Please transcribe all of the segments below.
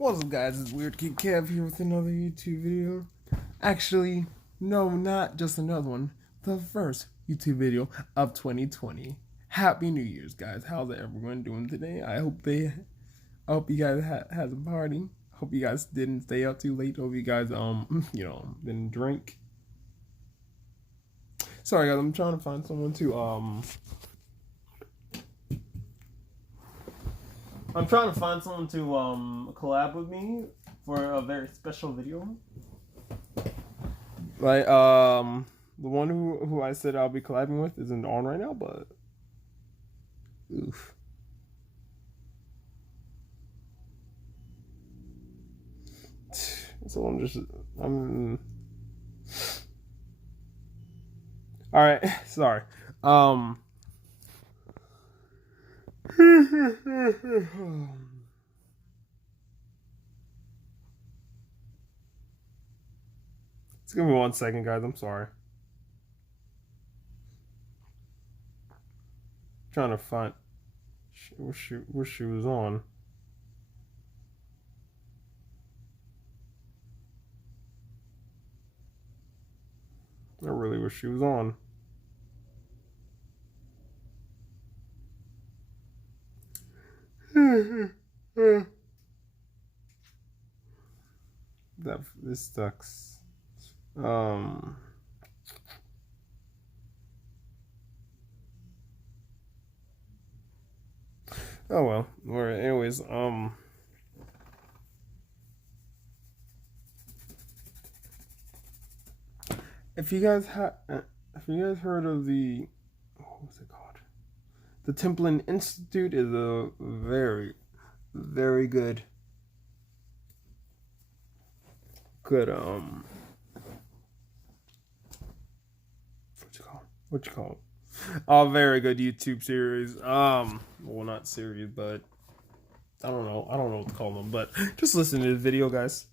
What's up, guys? It's Weird Kid Kev here with another YouTube video. Actually, no, not just another one. The first YouTube video of 2020. Happy New Year's, guys. How's everyone doing today? I hope you guys had a party. Hope you guys didn't stay out too late. Hope you guys didn't drink. Sorry, guys. I'm trying to find someone to collab with me for a very special video. Like the one who I said I'll be collabing with isn't on right now, but oof. So I'm all right. Sorry. Just give me 1 second, guys. I'm sorry. Trying to find where she was on. I really wish she was on. This sucks. Oh well. Alright, anyways, if you guys heard of the, what was it called? The Templin Institute is a very, very good what you call it? A very good YouTube series. Well, not series, but I don't know what to call them, but just listen to the video, guys.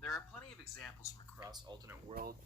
There are plenty of examples from across alternate world.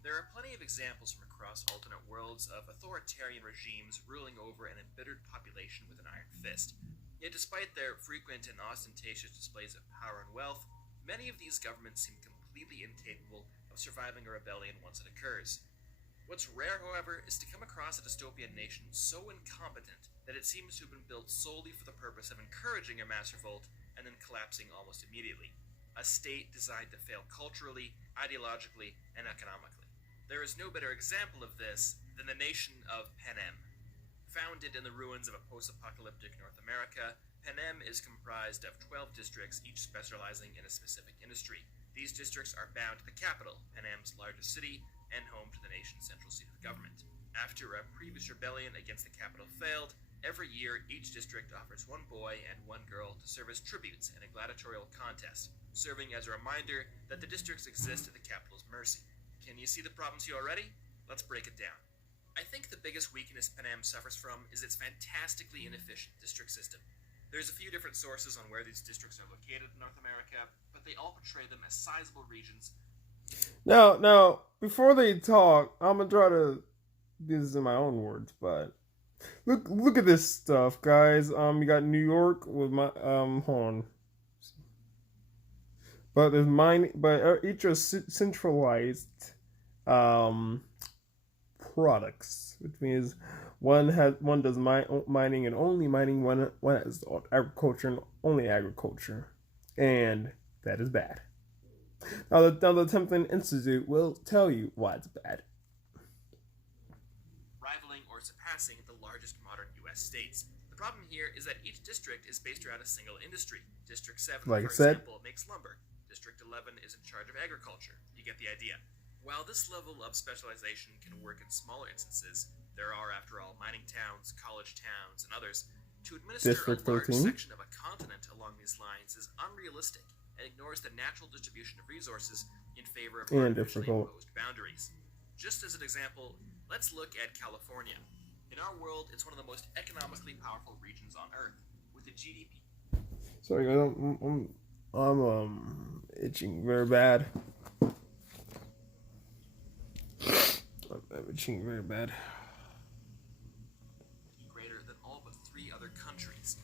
There are plenty of examples from across alternate worlds of authoritarian regimes ruling over an embittered population with an iron fist. Yet despite their frequent and ostentatious displays of power and wealth, many of these governments seem completely incapable of surviving a rebellion once it occurs. What's rare, however, is to come across a dystopian nation so incompetent that it seems to have been built solely for the purpose of encouraging a mass revolt and then collapsing almost immediately. A state designed to fail culturally, ideologically, and economically. There is no better example of this than the nation of Panem. Founded in the ruins of a post-apocalyptic North America, Panem is comprised of 12 districts, each specializing in a specific industry. These districts are bound to the capital, Panem's largest city, and home to the nation's central seat of government. After a previous rebellion against the capital failed, every year each district offers one boy and one girl to serve as tributes in a gladiatorial contest, serving as a reminder that the districts exist at the capital's mercy. Can you see the problems here already? Let's break it down. I think the biggest weakness Panem suffers from is its fantastically inefficient district system. There's a few different sources on where these districts are located in North America, but they all portray them as sizable regions. Now, before they talk, I'm gonna try to do this in my own words, but look at this stuff, guys. You got New York with my hold on. But there's mine, but each are centralized products, which means one does mining and only mining, one has agriculture and only agriculture, and that is bad. Now the Templin Institute will tell you why it's bad. Rivaling or surpassing the largest modern U.S. states. The problem here is that each district is based around a single industry. District 7, like for example, makes lumber. District 11 is in charge of agriculture. You get the idea. While this level of specialization can work in smaller instances, there are, after all, mining towns, college towns, and others. To administer District a large 13? section of a continent along these lines is unrealistic. and ignores the natural distribution of resources in favor of And artificially difficult. imposed boundaries. Just as an example, let's look at California. In our world, it's one of the most economically powerful regions on Earth, with a GDP. Sorry, guys, I'm itching very bad. I'm itching very bad. Greater than all but 3 other countries.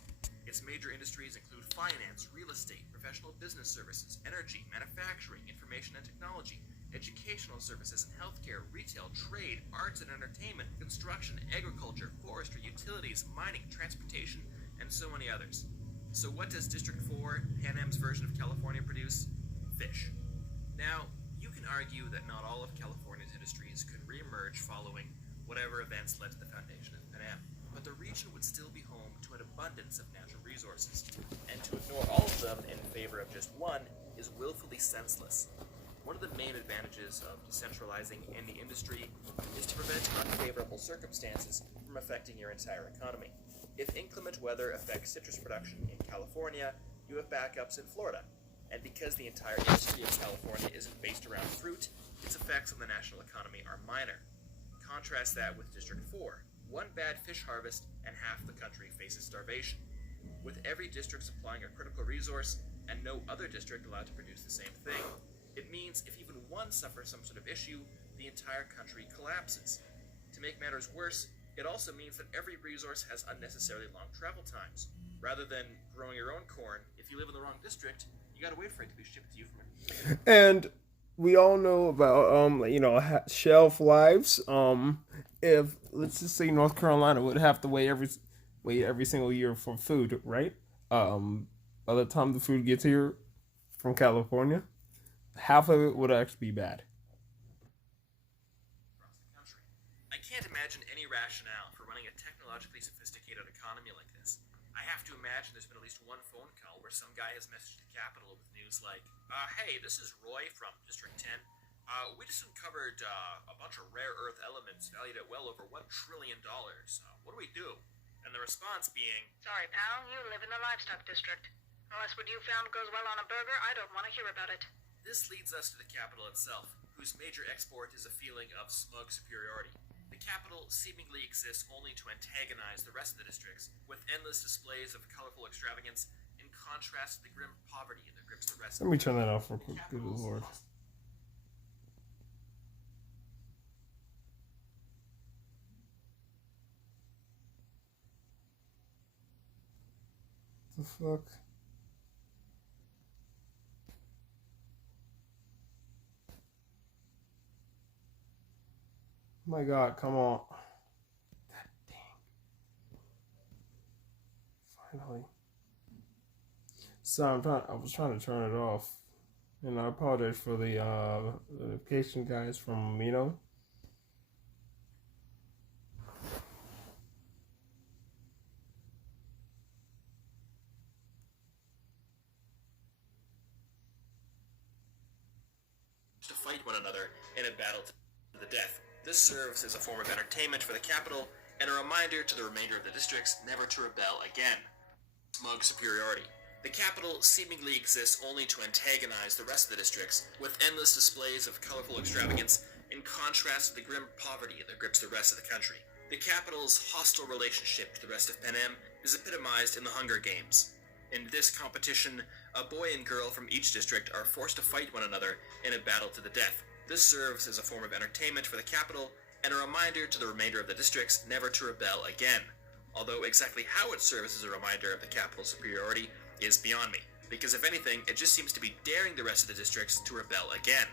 Its major industries include finance, real estate, professional business services, energy, manufacturing, information and technology, educational services and healthcare, retail, trade, arts and entertainment, construction, agriculture, forestry, utilities, mining, transportation, and so many others. So what does District 4, Pan Am's version of California, produce? Fish. Now, you can argue that not all of California's industries could re-emerge following whatever events led to the foundation of Pan Am, but the region would still be home to an abundance of natural resources, and to ignore all of them in favor of just one is willfully senseless. One of the main advantages of decentralizing any industry is to prevent unfavorable circumstances from affecting your entire economy. If inclement weather affects citrus production in California, you have backups in Florida. And because the entire industry of California isn't based around fruit, its effects on the national economy are minor. Contrast that with District 4. One bad fish harvest and half the country faces starvation. With every district supplying a critical resource and no other district allowed to produce the same thing, it means if even one suffers some sort of issue, the entire country collapses. To make matters worse, it also means that every resource has unnecessarily long travel times. Rather than growing your own corn, if you live in the wrong district, you gotta wait for it to be shipped to you from And we all know about shelf lives. If let's just say North Carolina would have to wait every single year for food, right? By the time the food gets here from California, half of it would actually be bad. across the country. I can't imagine any rationale for running a technologically sophisticated economy like this. I have to imagine there's been at least one phone call where some guy has messaged the Capitol with news like, hey, this is Roy from District 10. We just uncovered a bunch of rare earth elements valued at well over $1 trillion. What do we do? And the response being, Sorry, pal, you live in the livestock district. Unless what you found goes well on a burger, I don't want to hear about it. this leads us to the Capitol itself, whose major export is a feeling of smug superiority. The Capitol seemingly exists only to antagonize the rest of the districts, with endless displays of colorful extravagance, in contrast to the grim poverty that grips the rest Let of me the turn that off real quick. Good Capitol's lord. The fuck? My god, come on. God dang. Finally. So I was trying to turn it off. And I apologize for the notification guys from Mino. to fight one another in a battle to the death. This serves as a form of entertainment for the Capitol and a reminder to the remainder of the districts never to rebel again. Smug superiority. The Capitol seemingly exists only to antagonize the rest of the districts, with endless displays of colorful extravagance in contrast to the grim poverty that grips the rest of the country. The Capitol's hostile relationship to the rest of Pan Am is epitomized in the Hunger Games. In this competition, a boy and girl from each district are forced to fight one another in a battle to the death. This serves as a form of entertainment for the Capitol and a reminder to the remainder of the districts never to rebel again. Although exactly how it serves as a reminder of the Capitol's superiority is beyond me, because if anything, it just seems to be daring the rest of the districts to rebel again.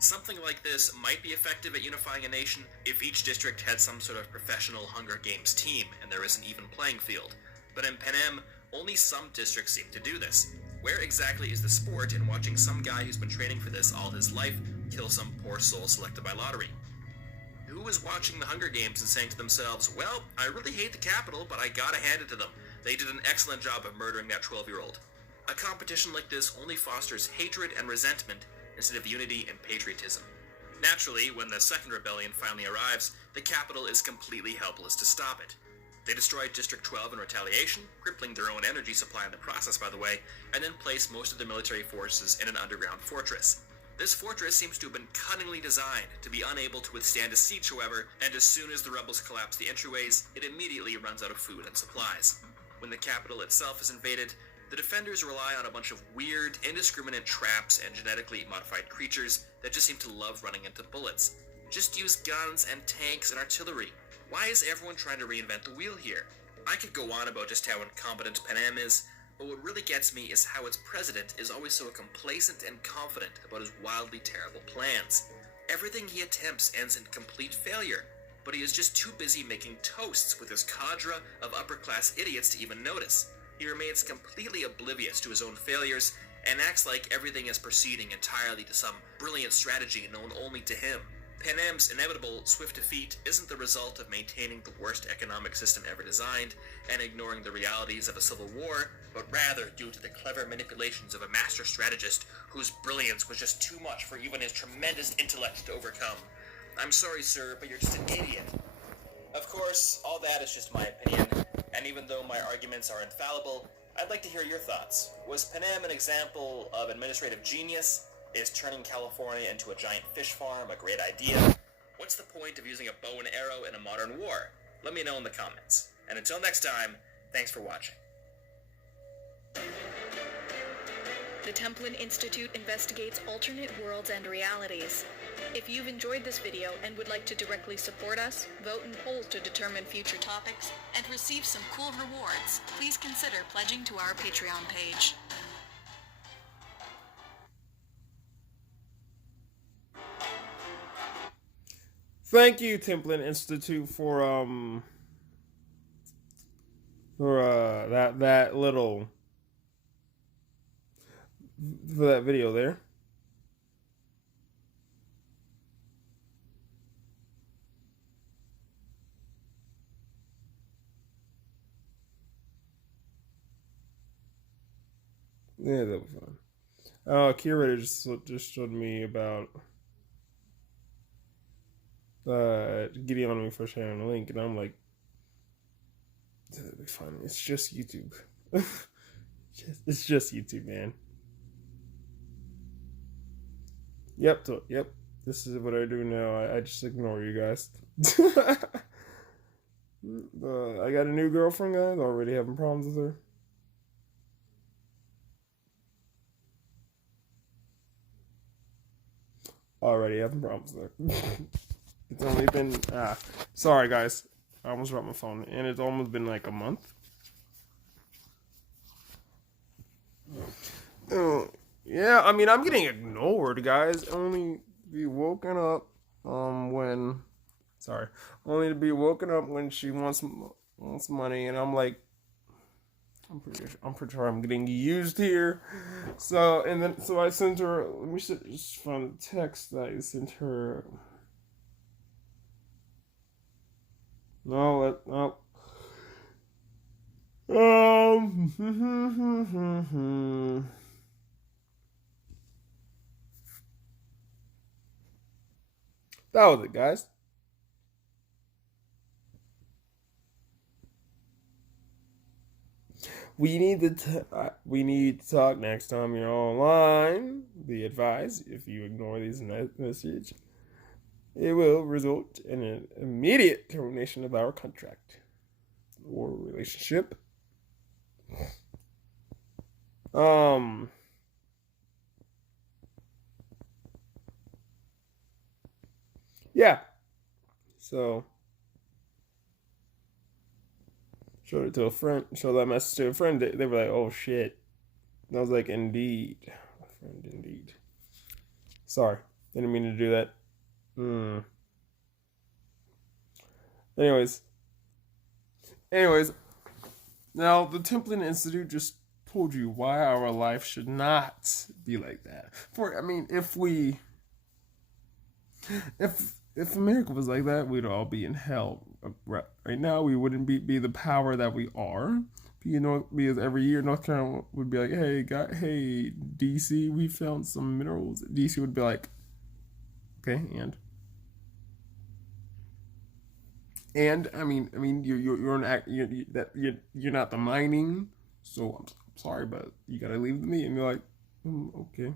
Something like this might be effective at unifying a nation if each district had some sort of professional Hunger Games team and there is an even playing field. But in Pan Am, only some districts seem to do this. Where exactly is the sport in watching some guy who's been training for this all his life kill some poor soul selected by lottery? Who is watching the Hunger Games and saying to themselves, well, I really hate the Capitol, but I gotta hand it to them. They did an excellent job of murdering that 12-year-old. A competition like this only fosters hatred and resentment instead of unity and patriotism. Naturally, when the second rebellion finally arrives, the Capitol is completely helpless to stop it. They destroyed District 12 in retaliation, crippling their own energy supply in the process, by the way, and then placed most of their military forces in an underground fortress. This fortress seems to have been cunningly designed to be unable to withstand a siege, however, and as soon as the rebels collapse the entryways, it immediately runs out of food and supplies. When the capital itself is invaded, the defenders rely on a bunch of weird, indiscriminate traps and genetically modified creatures that just seem to love running into bullets. Just use guns and tanks and artillery. Why is everyone trying to reinvent the wheel here? I could go on about just how incompetent Panem is, but what really gets me is how its president is always so complacent and confident about his wildly terrible plans. Everything he attempts ends in complete failure, but he is just too busy making toasts with his cadre of upper-class idiots to even notice. He remains completely oblivious to his own failures and acts like everything is proceeding entirely to some brilliant strategy known only to him. Panem's inevitable swift defeat isn't the result of maintaining the worst economic system ever designed and ignoring the realities of a civil war, but rather due to the clever manipulations of a master strategist whose brilliance was just too much for even his tremendous intellect to overcome. I'm sorry, sir, but you're just an idiot. Of course, all that is just my opinion, and even though my arguments are infallible, I'd like to hear your thoughts. Was Panem an example of administrative genius? Is turning California into a giant fish farm a great idea? What's the point of using a bow and arrow in a modern war? Let me know in the comments. And until next time, thanks for watching. The Templin Institute investigates alternate worlds and realities. If you've enjoyed this video and would like to directly support us, vote in polls to determine future topics, and receive some cool rewards, please consider pledging to our Patreon page. Thank you, Templin Institute, for that little for that video there. Yeah, that was fun. Curator just showed me about getting on me for sharing a link, and I'm like, that'd be fun. It's just YouTube. It's just YouTube, man. Yep. This is what I do now. I just ignore you guys. I got a new girlfriend, guys. Already having problems with her. Already having problems with her. It's only been, sorry guys, I almost dropped my phone, and it's almost been like a month. Yeah, I mean, I'm getting ignored, guys. Only be woken up, only to be woken up when she wants money, and I'm like, I'm pretty sure I'm getting used here. So I sent her, let me just find the text that I sent her. No. That was it, guys. We need to talk next time you're online. Be advised, if you ignore these messages, it will result in an immediate termination of our contract or relationship. Yeah. So, showed it to a friend. Showed that message to a friend. They were like, "Oh shit." And I was like, "Indeed, my friend, indeed." Sorry, didn't mean to do that. Anyways, now the Templin Institute just told you why our life should not be like that. If America was like that, we'd all be in hell. Right now, we wouldn't be the power that we are. Because every year North Carolina would be like, hey, DC, we found some minerals. DC would be like, okay, And you're an act. You're not the mining. So I'm sorry, but you gotta leave the meat. And you're like, okay,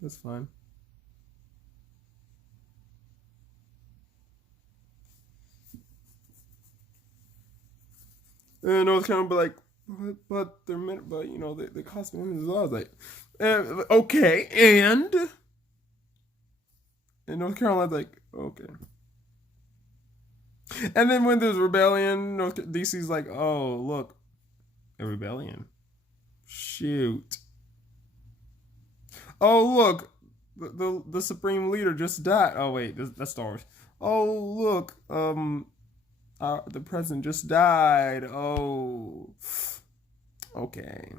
that's fine. And North Carolina be like, but they're meant, but they cost millions of dollars. Like, okay, and North Carolina's like, okay. And then when there's rebellion, DC's like, oh look, a rebellion. Shoot. Oh look, the supreme leader just died. Oh wait, that's Star Wars. Oh look, the president just died. Oh, okay.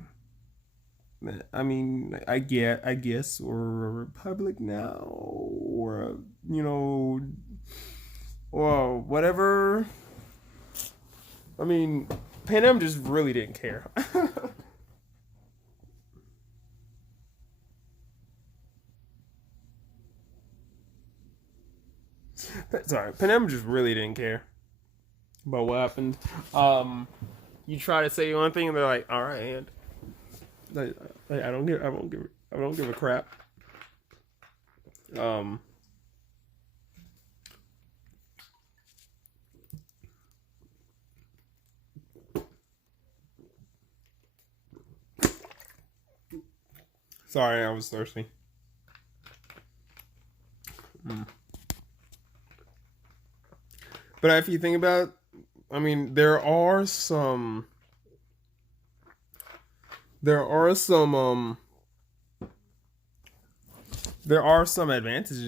I mean, I guess we're a republic now, or or whatever. I mean, Pan just really didn't care. Sorry, Pan just really didn't care about what happened. You try to say one thing, and they're like, "All right," and I don't give a crap. Sorry, I was thirsty. But if you think about, I mean, there are some advantages.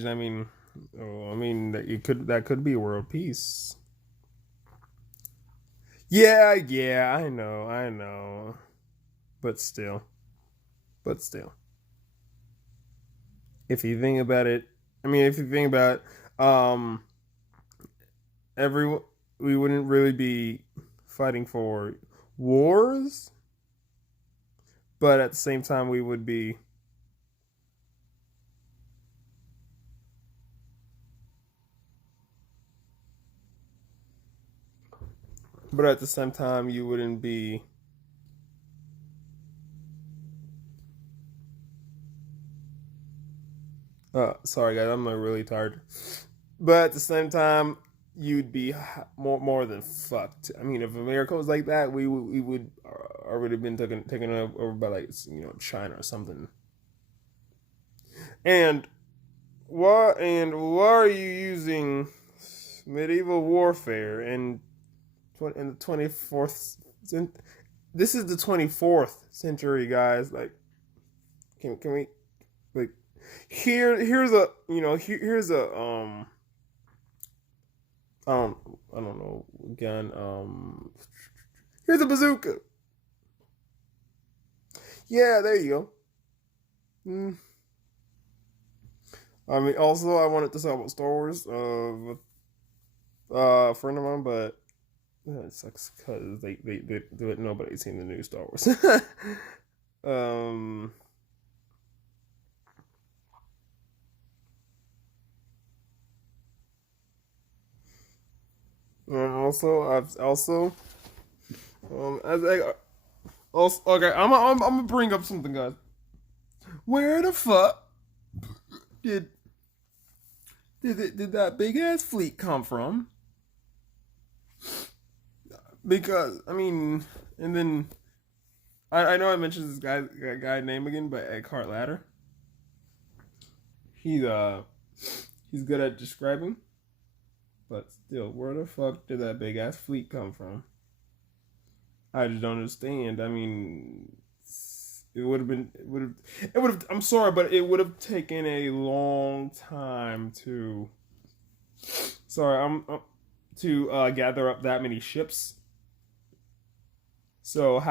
I mean, that could be world peace. Yeah, I know. But still. If you think about it, we wouldn't really be fighting for wars, but at the same time we would be you wouldn't be sorry guys, I'm like really tired. But at the same time, you'd be more than fucked. I mean, if America was like that, we would already been taken over by like China or something. And why are you using medieval warfare in the 24th? This is the 24th century, guys. Like, can we like here's a I don't know again. Here's a bazooka. Yeah, there you go. I mean, also I wanted to talk about Star Wars with a friend of mine, but it sucks because they nobody's seen the new Star Wars. Okay, I'm gonna bring up something, guys. Where the fuck did that big ass fleet come from? Because I mean, and then I know I mentioned this guy name again, but Eckhart Ladder. He's good at describing. But still, where the fuck did that big ass fleet come from? I just don't understand. I mean, I'm sorry, but it would have taken a long time to gather up that many ships. So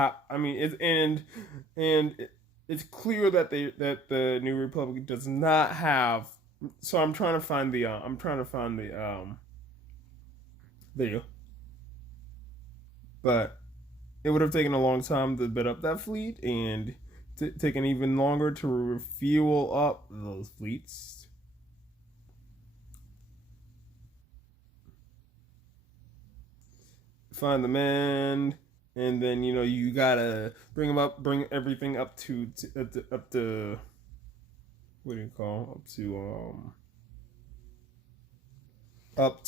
it's clear that the New Republic does not have. So I'm trying to find the video, but it would have taken a long time to build up that fleet and taken even longer to refuel up those fleets. find the man, and then you gotta bring everything up to what do you call up to up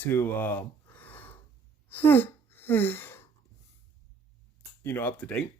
to date.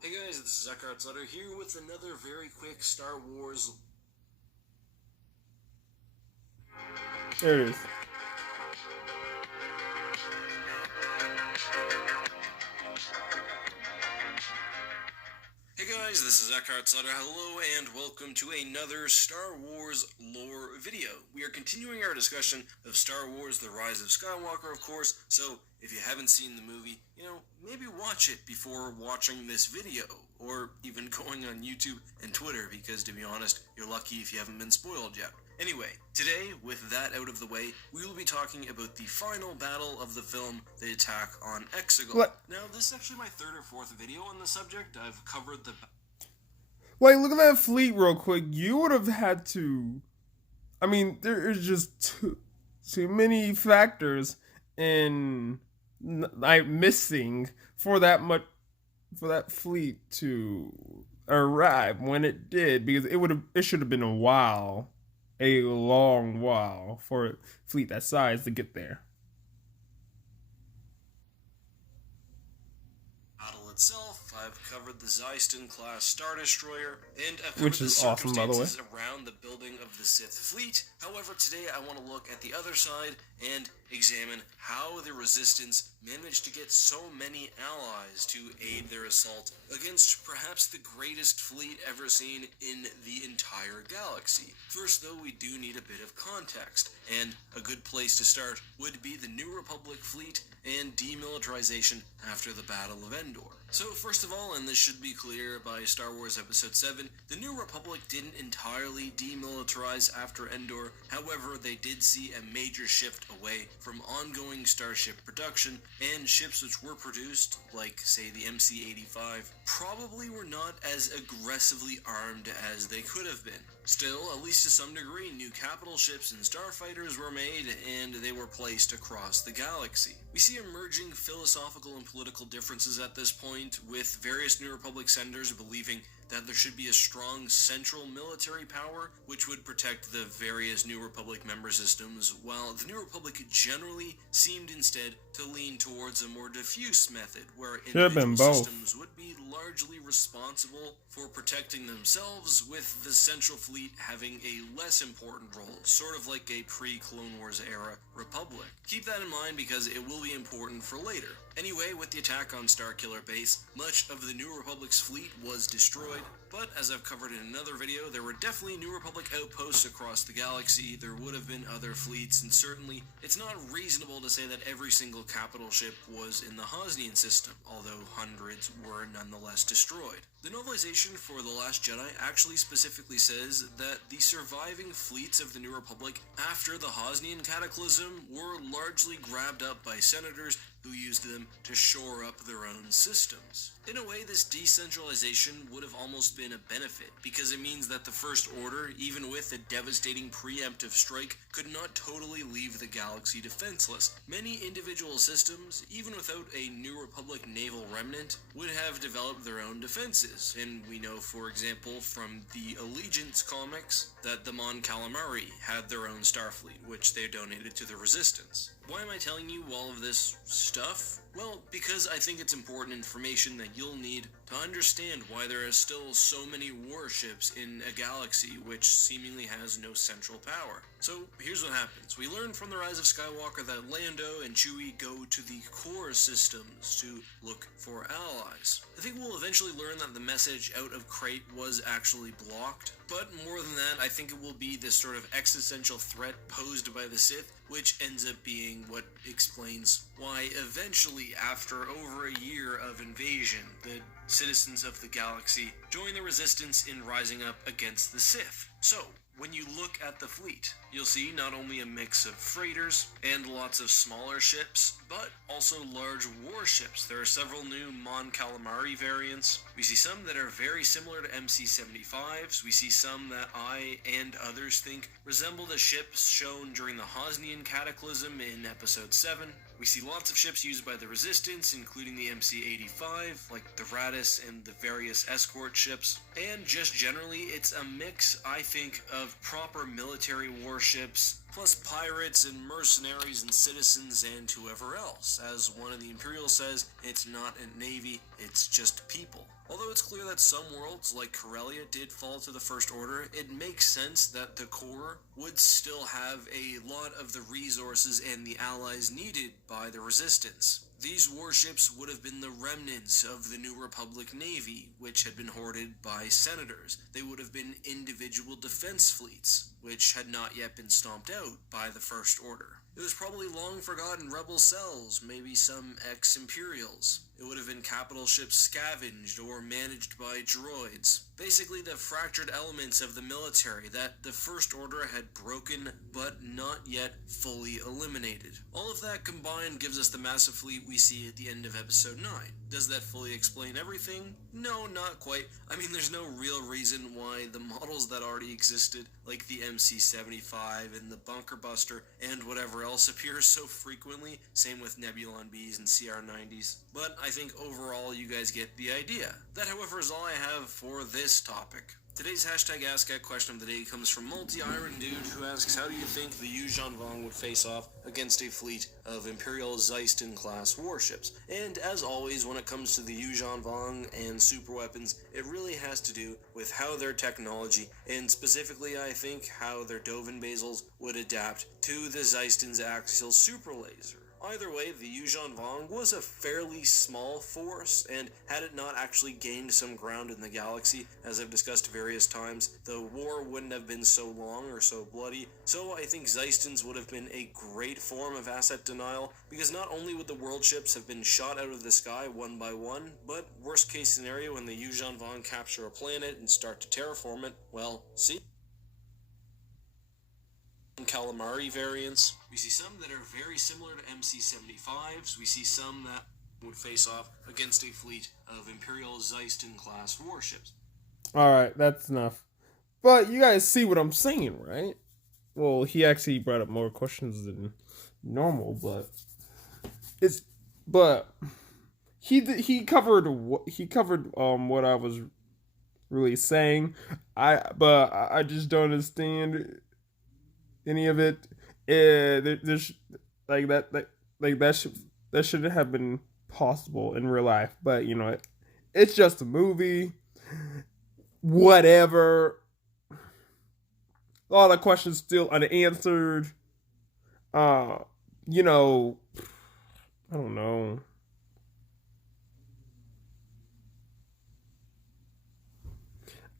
Hey guys, this is Eckhart's Letter here with another very quick Star Wars. There it is. Hey guys, this is Eckhart's Letter. Hello and welcome to another Star Wars lore video. We are continuing our discussion of Star Wars The Rise of Skywalker, of course, so if you haven't seen the movie, maybe watch it before watching this video, or even going on YouTube and Twitter, because to be honest, you're lucky if you haven't been spoiled yet. Anyway, today, with that out of the way, we will be talking about the final battle of the film, The Attack on Exegol. What? Now, this is actually my third or fourth video on the subject. I've covered the... Like, look at that fleet real quick. You would have had to... I mean, there is just too many factors in missing for that fleet to arrive when it did, because it should have been a long while for a fleet that size to get there. Battle itself, I've covered the Zyston class Star Destroyer, and I've covered Which the is awesome, by the way. circumstances around the building of the Sith fleet. However, today I want to look at the other side and examine how the Resistance managed to get so many allies to aid their assault against perhaps the greatest fleet ever seen in the entire galaxy. First, though, we do need a bit of context, and a good place to start would be the New Republic fleet and demilitarization after the Battle of Endor. So first of all, and this should be clear by Star Wars Episode 7, the New Republic didn't entirely demilitarize after Endor. However, they did see a major shift away from ongoing starship production, and ships which were produced, like say the MC-85, probably were not as aggressively armed as they could have been. Still, at least to some degree, new capital ships and starfighters were made, and they were placed across the galaxy. We see emerging philosophical and political differences at this point, with various New Republic senators believing that there should be a strong central military power which would protect the various New Republic member systems, while the New Republic generally seemed instead to lean towards a more diffuse method, where individual systems would be largely responsible for protecting themselves, with the central fleet having a less important role, sort of like a pre-Clone Wars era Republic. Keep that in mind because it will be important for later. Anyway, with the attack on Starkiller Base, much of the New Republic's fleet was destroyed, but as I've covered in another video, there were definitely New Republic outposts across the galaxy. There would have been other fleets, and certainly it's not reasonable to say that every single capital ship was in the Hosnian system, although hundreds were nonetheless destroyed. The novelization for The Last Jedi actually specifically says that the surviving fleets of the New Republic after the Hosnian cataclysm were largely grabbed up by senators who used them to shore up their own systems. In a way, this decentralization would have almost been a benefit, because it means that the First Order, even with a devastating preemptive strike, could not totally leave the galaxy defenseless. Many individual systems, even without a New Republic naval remnant, would have developed their own defenses, and we know, for example, from the Allegiance comics, that the Mon Calamari had their own Starfleet, which they donated to the Resistance. Why am I telling you all of this stuff? Well, because I think it's important information that you'll need to understand why there are still so many warships in a galaxy which seemingly has no central power. So here's what happens. We learn from The Rise of Skywalker that Lando and Chewie go to the core systems to look for allies. I think we'll eventually learn that the message out of Crate was actually blocked, but more than that, I think it will be this sort of existential threat posed by the Sith, which ends up being what explains why eventually, after over a year of invasion, the citizens of the galaxy join the Resistance in rising up against the Sith. So, when you look at the fleet, you'll see not only a mix of freighters and lots of smaller ships, but also large warships. There are several new Mon Calamari variants. We see some that are very similar to MC-75s. We see some that I and others think resemble the ships shown during the Hosnian Cataclysm in Episode 7. We see lots of ships used by the Resistance, including the MC-85, like the Radis and the various escort ships. And just generally, it's a mix, I think, of proper military warships, plus pirates and mercenaries and citizens and whoever else. As one of the Imperials says, it's not a navy, it's just people. Although it's clear that some worlds, like Corellia, did fall to the First Order, it makes sense that the core would still have a lot of the resources and the allies needed by the Resistance. These warships would have been the remnants of the New Republic Navy, which had been hoarded by senators. They would have been individual defense fleets, which had not yet been stomped out by the First Order. It was probably long-forgotten rebel cells, maybe some ex-Imperials. It would have been capital ships scavenged or managed by droids. Basically the fractured elements of the military that the First Order had broken but not yet fully eliminated. All of that combined gives us the massive fleet we see at the end of Episode 9. Does that fully explain everything? No, not quite. I mean, there's no real reason why the models that already existed, like the MC-75 and the Bunker Buster and whatever else, appear so frequently. Same with Nebulon Bs and CR-90s. But I think overall you guys get the idea. That, however, is all I have for this topic. Today's hashtag AskGet question of the day comes from Multi-Iron Dude, who asks, how do you think the Yuuzhan Vong would face off against a fleet of Imperial Zeiston-class warships? And as always, when it comes to the Yuuzhan Vong and superweapons, it really has to do with how their technology, and specifically I think how their Dovin basals, would adapt to the Zeiston's axial superlaser. Either way, the Yuuzhan Vong was a fairly small force, and had it not actually gained some ground in the galaxy, as I've discussed various times, the war wouldn't have been so long or so bloody. So I think Zeistons would have been a great form of asset denial, because not only would the world ships have been shot out of the sky one by one, but worst case scenario, when the Yuuzhan Vong capture a planet and start to terraform it, well, see? Calamari variants. We see some that are very similar to MC-75s. We see some that would face off against a fleet of Imperial Zeiston-class warships. Alright, that's enough. But you guys see what I'm saying, right? Well, he actually brought up more questions than normal, but he covered what I was really saying. I just don't understand any of it. There's that shouldn't have been possible in real life, but you know, it's just a movie. Whatever. A lot of questions still unanswered. You know, I don't know.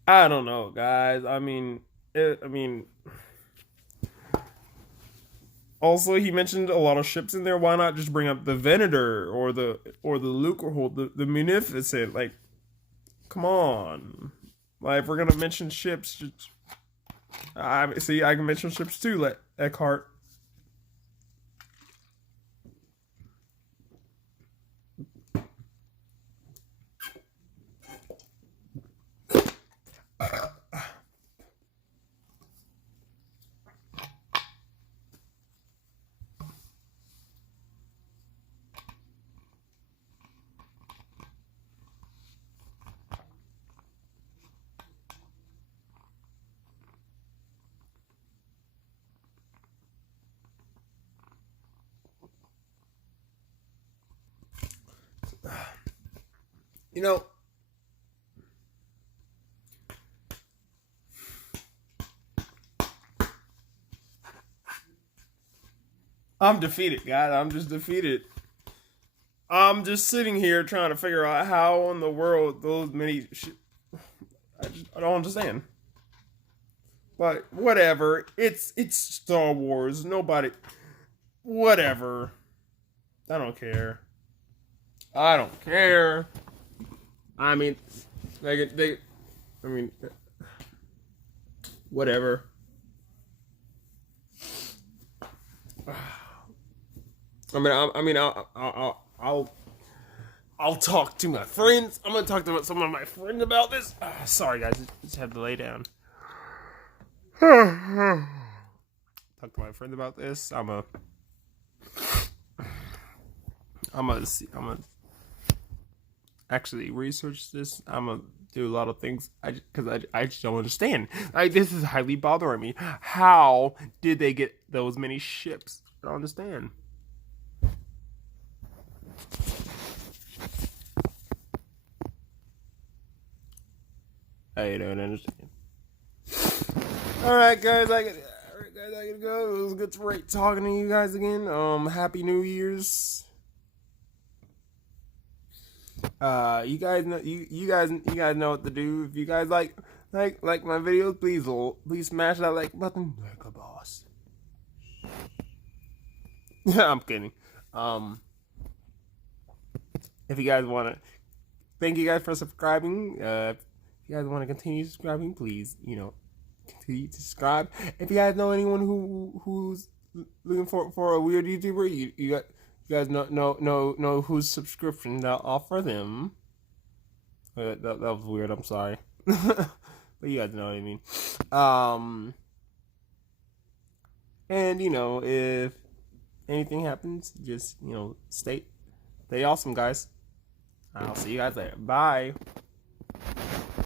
I don't know, guys. Also, he mentioned a lot of ships in there. Why not just bring up the Venator or the Lucrehold, the Munificent? Like, come on. Like, if we're gonna mention ships, just, I can mention ships too. Like Eckhart. You know, I'm defeated, guys. I'm just defeated. I'm just sitting here trying to figure out how in the world those many. I don't understand. But whatever. It's Star Wars. Nobody. Whatever. I don't care. I don't care. I mean, whatever. I'll talk to my friends. I'm gonna talk to some of my friends about this. Sorry, guys, just had to lay down. Talk to my friends about this. I'm gonna actually research this. I'm gonna do a lot of things because I just don't understand. This is highly bothering me. How did they get those many ships? I don't understand. I don't understand. Alright, guys, I gotta go. It was good to talking to you guys again. Happy New Year's. You guys know you guys know what to do. If you guys like my videos, please smash that like button like a boss. I'm kidding. If you guys want to, thank you guys for subscribing. If you guys want to continue subscribing, please, continue to subscribe. If you guys know anyone who's looking for a weird YouTuber, you guys know whose subscription I'll offer them. That was weird. I'm sorry, but you guys know what I mean. And if anything happens, just stay awesome, guys. I'll see you guys later. Bye.